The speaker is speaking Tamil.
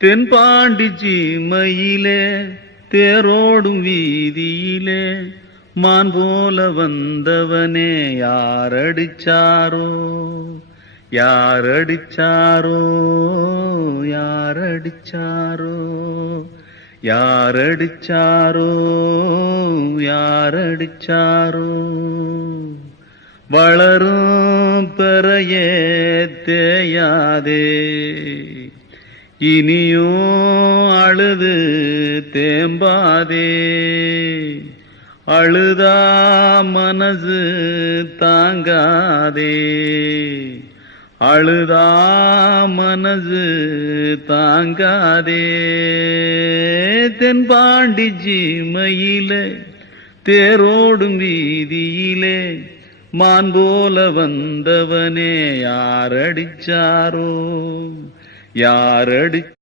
தென்பாண்டி சீமையிலே தேரோடும் வீதியிலே மான் போல வந்தவனே யாரடிச்சாரோ யாரடிச்சாரோ யாரடிச்சாரோ யாரடிச்சாரோ யாரடிச்சாரோ வளரும் பெறையே தேயாதே இனியும் அழுது தேம்பாதே அழுதா மனசு தாங்காதே அழுதா மனசு தாங்காதே தென்பாண்டி சீமையிலே தேரோடும் வீதியிலே மான் போல வந்தவனே யாரடிச்சாரோ யாரடி